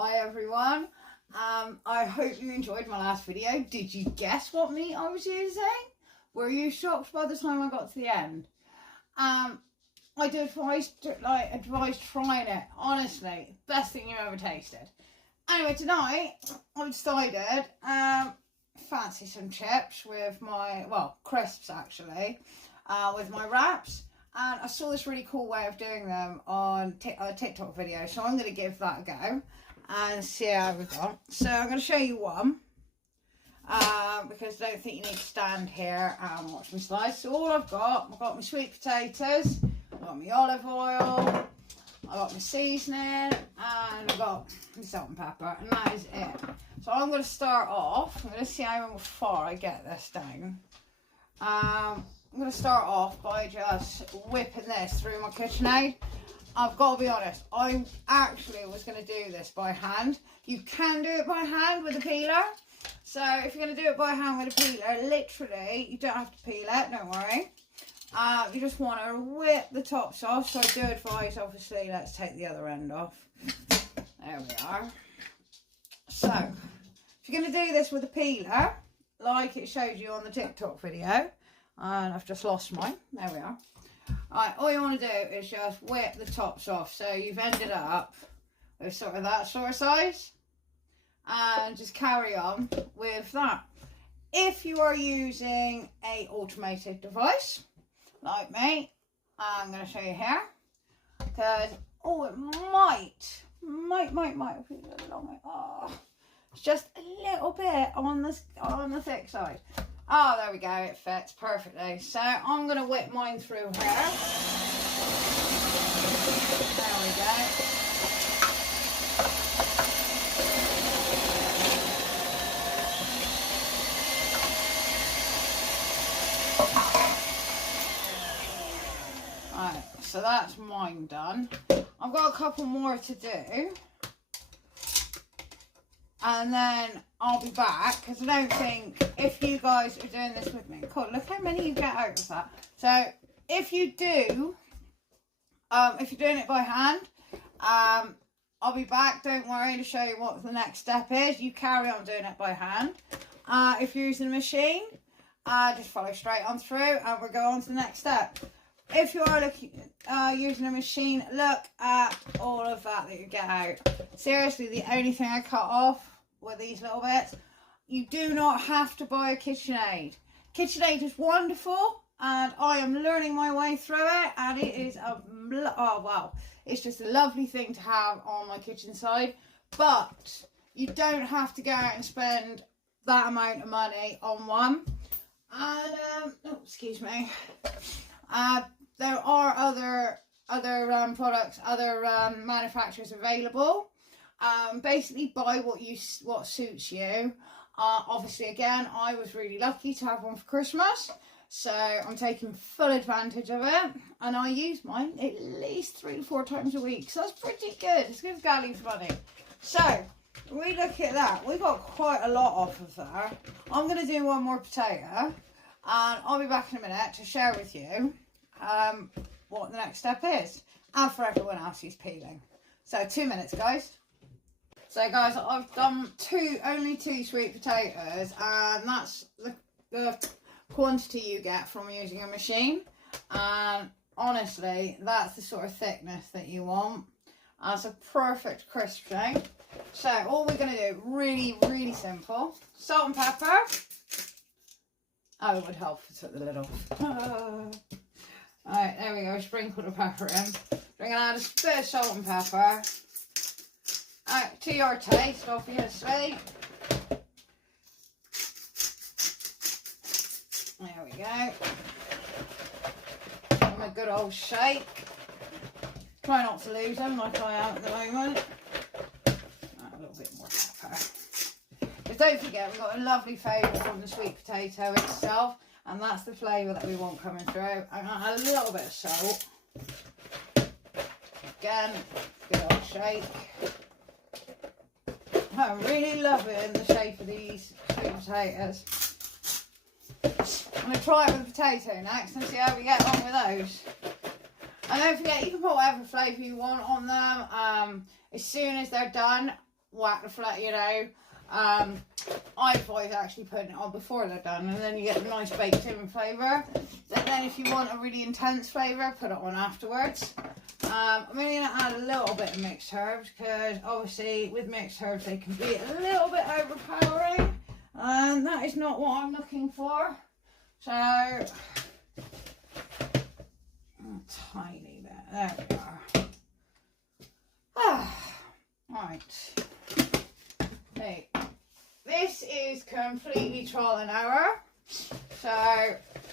Hi everyone, I hope you enjoyed my last video. Did you guess what meat I was using? Were you shocked by the time I got to the end? I advise trying it. Honestly, best thing you ever tasted. Anyway, tonight I've decided fancy some chips with my, crisps actually, with my wraps. And I saw this really cool way of doing them on a TikTok video, so I'm going to give that a go and see how we got. So I'm going to show you one, because I don't think you need to stand here and watch me slice. So all I've got my sweet potatoes, I've got my olive oil, I've got my seasoning, and I've got my salt and pepper, and that is it. So I'm going to start off, I'm going to see how far I get this down. I'm going to start off by just whipping this through my KitchenAid. I've got to be honest, I actually was going to do this by hand. You can do it by hand with a peeler. So if you're going to do it by hand with a peeler, literally, you don't have to peel it, don't worry. You just want to whip the tops off. So I do advise, obviously, let's take the other end off. There we are. So, if you're going to do this with a peeler, like it showed you on the TikTok video, and I've just lost mine, there we are. Alright, all you want to do is just whip the tops off, so you've ended up with sort of that sort of size, and just carry on with that. If you are using a automated device like me, I'm going to show you here, because it might be a little long. It's just a little bit on the thick side. Oh, there we go, it fits perfectly. So I'm going to whip mine through here. There we go. Alright, so that's mine done. I've got a couple more to do. And then I'll be back, because I don't think, if you guys are doing this with me, God, look how many you get out of that. So if you do, if you're doing it by hand, I'll be back, don't worry, to show you what the next step is. You carry on doing it by hand. If you're using a machine, just follow straight on through and we'll go on to the next step. If you are using a machine, look at all of that you get out. Seriously, the only thing I cut off were these little bits. You do not have to buy a KitchenAid. KitchenAid is wonderful, and I am learning my way through it, and it is it's just a lovely thing to have on my kitchen side. But you don't have to go out and spend that amount of money on one. And excuse me. There are other products, other manufacturers available. Basically buy what suits you. Obviously, again, I was really lucky to have one for Christmas, so I'm taking full advantage of it, and I use mine at least 3 to 4 times a week, so that's pretty good. It's good value for money. So we look at that, we got quite a lot off of there. I'm going to do one more potato, and I'll be back in a minute to share with you what the next step is, and for everyone else who's peeling. So 2 minutes, guys. So guys, I've done only two sweet potatoes, and that's the quantity you get from using a machine. And honestly, that's the sort of thickness that you want. That's a perfect crisp shape. So all we're going to do, really, really simple. Salt and pepper. Oh, it would help if I took the lid off. Alright, there we go, sprinkle the pepper in. We're going to add a bit of salt and pepper. Alright, to your taste, obviously. There we go. Give them a good old shake. Try not to lose them like I am at the moment. A little bit more pepper. But don't forget, we've got a lovely flavour from the sweet potato itself. And that's the flavour that we want coming through. I'm going to add a little bit of salt. Again, good old shake. I'm really loving the shape of these sweet potatoes. I'm going to try it with a potato next and see how we get on with those. And don't forget, you can put whatever flavour you want on them. As soon as they're done, whack the flat, you know. I advise actually putting it on before they're done, and then you get a nice baked in flavour. And then if you want a really intense flavour, put it on afterwards. I'm only going to add a little bit of mixed herbs, because obviously with mixed herbs they can be a little bit overpowering, and that is not what I'm looking for. So, a tiny bit, there we are. Right. Hey, this is completely trial and error, so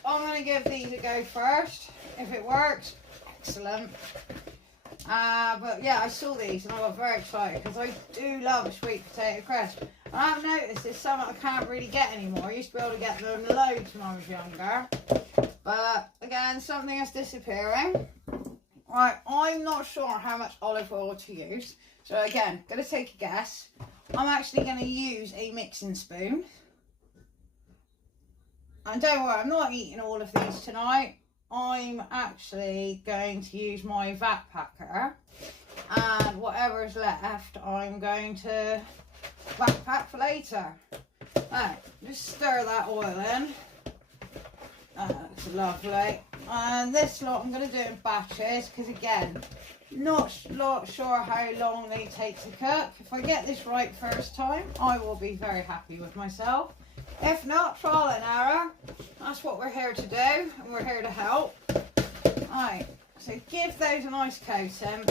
I'm going to give these a go first. If it works, excellent. But yeah, I saw these and I got very excited, because I do love a sweet potato crisp. And I've noticed it's something I can't really get anymore. I used to be able to get them loads when I was younger, but again, something is disappearing. Right, I'm not sure how much olive oil to use, so again, gonna take a guess. I'm actually going to use a mixing spoon. And don't worry, I'm not eating all of these tonight. I'm actually going to use my vat packer. And whatever is left, I'm going to vat pack for later. Right, just stir that oil in. That's lovely. And this lot I'm going to do in batches, because again, not sure how long they take to cook. If I get this right first time, I will be very happy with myself. If not, trial and error. That's what we're here to do, and we're here to help. Right, so give those a nice coating.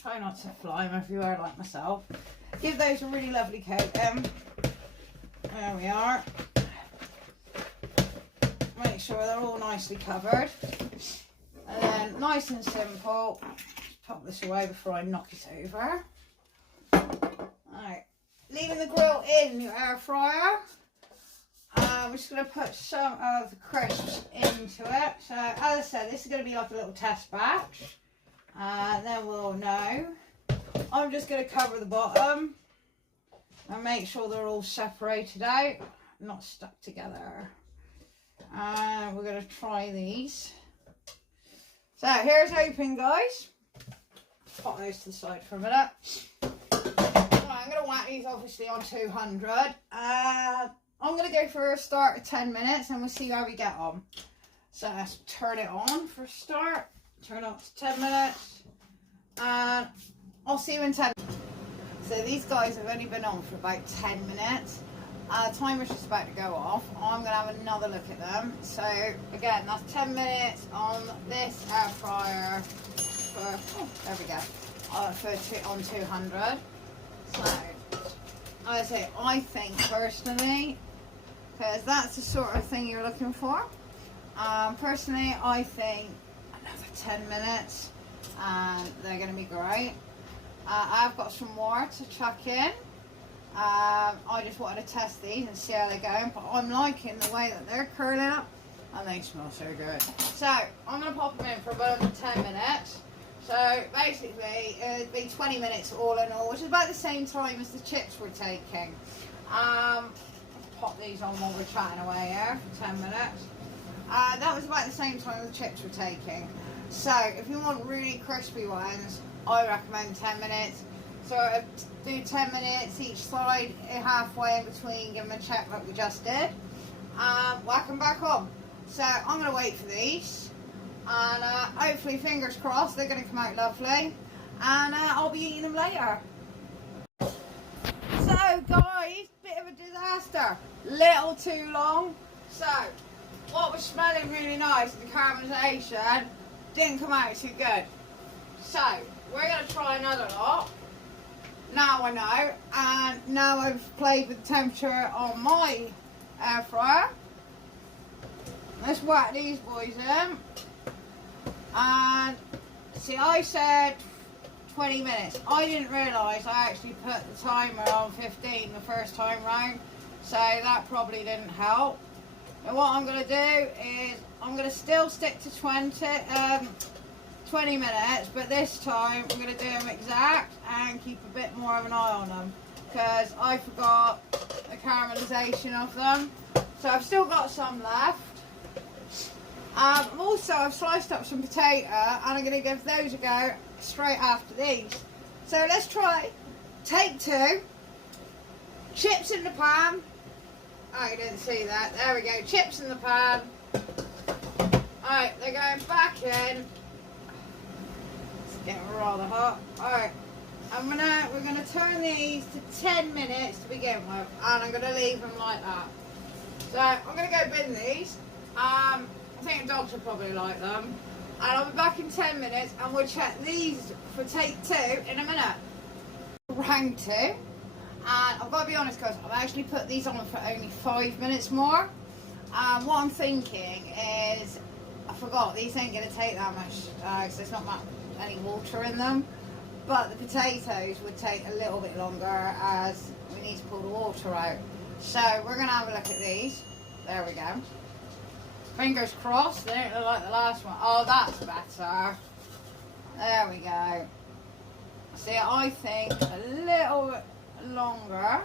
Try not to fly them everywhere like myself. Give those a really lovely coating. There we are. Make sure they're all nicely covered. And then, nice and simple, pop this away before I knock it over. Alright, leaving the grill in your air fryer. We're just going to put some of the crisps into it. So, as I said, this is going to be like a little test batch. Then we'll know. I'm just going to cover the bottom and make sure they're all separated out, not stuck together. We're going to try these. So here's hoping, guys. Pop those to the side for a minute. Right, I'm going to whack these obviously on 200. I'm going to go for a start of 10 minutes and we'll see how we get on. So let's turn it on for a start. Turn it up to 10 minutes. And I'll see you in 10 minutes. So these guys have only been on for about 10 minutes. Timer's just about to go off. I'm going to have another look at them. So again, that's 10 minutes on this air fryer for, there we go, on 200. So, I say, I think personally, because that's the sort of thing you're looking for. Personally, I think another 10 minutes and they're going to be great. I've got some more to chuck in. I just wanted to test these and see how they're going, but I'm liking the way that they're curling up and they smell so good. So I'm going to pop them in for about 10 minutes. So basically it'd be 20 minutes all in all, which is about the same time as the chips we're taking. Pop these on while we're chatting away here for 10 minutes. That was about the same time the chips were taking. So if you want really crispy ones, I recommend 10 minutes. So do 10 minutes each side, halfway in between, give them a check like we just did. Whack them back on. So I'm going to wait for these. And hopefully, fingers crossed, they're going to come out lovely. And I'll be eating them later. So guys, bit of a disaster. Little too long. So, what was smelling really nice, the caramelization, didn't come out too good. So, we're going to try another lot. Now I know, and now I've played with the temperature on my air fryer. Let's whack these boys in. And see, I said 20 minutes. I didn't realise I actually put the timer on 15 the first time round, so that probably didn't help. And what I'm going to do is I'm going to still stick to 20 minutes, but this time I'm going to do them exact and keep a bit more of an eye on them, because I forgot the caramelization of them. So I've still got some left. Also, I've sliced up some potato and I'm going to give those a go straight after these. So let's try Take 2. Chips in the pan. Oh, you didn't see that. There we go. Chips in the pan. Alright, they're going back in. It's getting rather hot. Alright. We're gonna turn these to 10 minutes to begin with, and I'm gonna leave them like that. So I'm gonna go bin these. I think the dogs will probably like them. And I'll be back in 10 minutes, and we'll check these for take 2 in a minute. Round 2. And I've got to be honest, guys, I've actually put these on for only 5 minutes more. What I'm thinking is, I forgot, these ain't going to take that much, because there's not any water in them. But the potatoes would take a little bit longer, as we need to pull the water out. So we're going to have a look at these. There we go. Fingers crossed, they don't look like the last one. Oh, that's better. There we go. See, I think a little bit longer.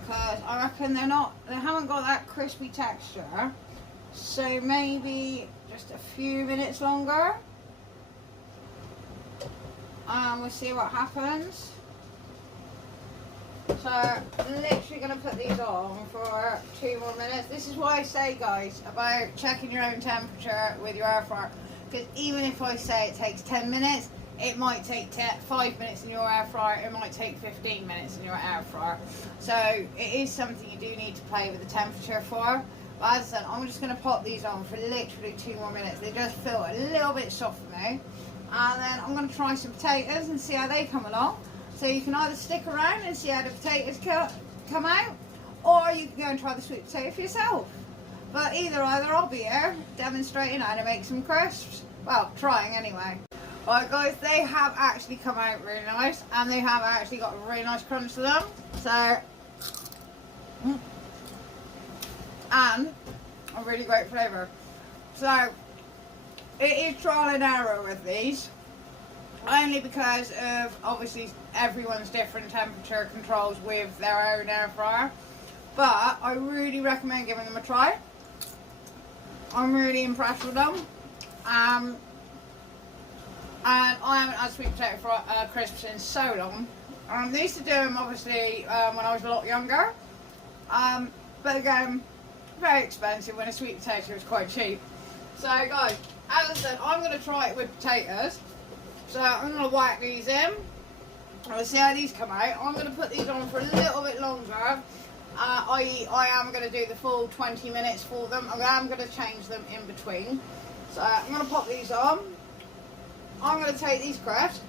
Because I reckon they haven't got that crispy texture. So maybe just a few minutes longer. And we'll see what happens. So, literally going to put these on for 2 more minutes. This is why I say, guys, about checking your own temperature with your air fryer. Because even if I say it takes 10 minutes, it might take 5 minutes in your air fryer. It might take 15 minutes in your air fryer. So, it is something you do need to play with the temperature for. But as I said, I'm just going to pop these on for literally 2 more minutes. They just feel a little bit soft for me. And then I'm going to try some potatoes and see how they come along. So you can either stick around and see how the potatoes come out, or you can go and try the sweet potato for yourself. But either I'll be here demonstrating how to make some crisps. Well, trying anyway. Alright guys, they have actually come out really nice, and they have actually got a really nice crunch to them. So, and a really great flavour. So, it is trial and error with these. Only because of, obviously, everyone's different temperature controls with their own air fryer. But I really recommend giving them a try. I'm really impressed with them. And I haven't had sweet potato crisps in so long. They used to do them, obviously, when I was a lot younger. But again, very expensive when a sweet potato is quite cheap. So, guys, as I said, I'm going to try it with potatoes. So I'm going to whack these in. We'll see how these come out. I'm going to put these on for a little bit longer. I am going to do the full 20 minutes for them. I'm going to change them in between. So I'm going to pop these on. I'm going to take these crisps.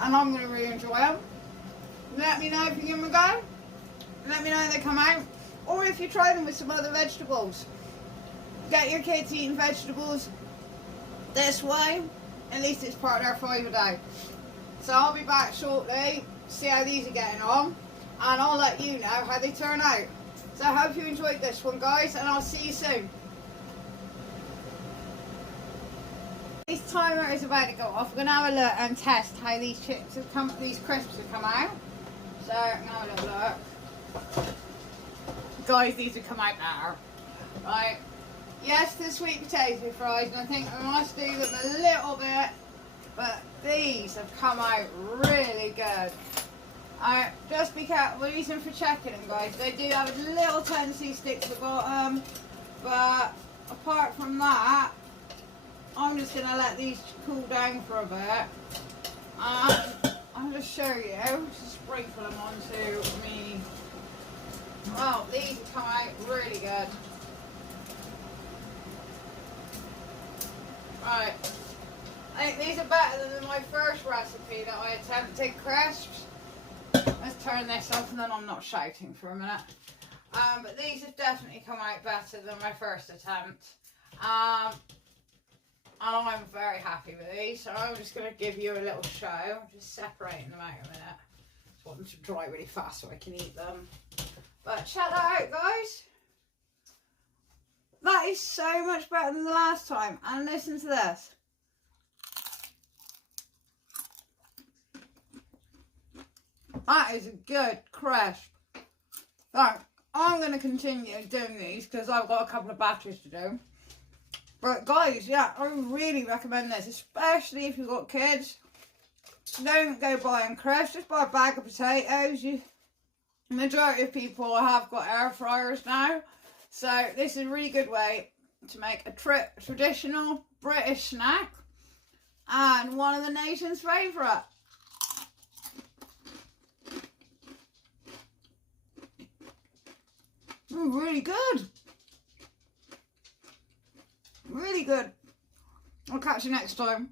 And I'm going to really enjoy them. Let me know if you give them a go. Let me know if they come out. Or if you try them with some other vegetables. Get your kids eating vegetables this way. At least it's part of their 5 a day. So I'll be back shortly, see how these are getting on, and I'll let you know how they turn out. So I hope you enjoyed this one, guys, and I'll see you soon. This timer is about to go off. We're going to have a look and test how these crisps have come out. So I'm going to have a little look. Guys, these have come out better. Right. Yes, the sweet potato fries, and I think I must do them a little bit, but these have come out really good. Just be careful, reason for checking them, guys. They do have a little tendency to stick to the bottom, but apart from that, I'm just going to let these cool down for a bit. I'll just show you, just sprinkle them onto me. Well, these have come out really good. Right, I think these are better than my first recipe that I attempted, crisps. Let's turn this off and then I'm not shouting for a minute. But these have definitely come out better than my first attempt. And I'm very happy with these. So I'm just going to give you a little show. I'm just separating them out a minute. Just want them to dry really fast so I can eat them. But check that out, guys. That is so much better than the last time. And listen to this. That is a good crisp. So, I'm going to continue doing these because I've got a couple of batches to do. But guys, yeah, I really recommend this. Especially if you've got kids. don't go buying crisps, just buy a bag of potatoes. Majority of people have got air fryers now, so this is a really good way to make a traditional British snack and one of the nation's favourite. Really good. Really good. I'll catch you next time.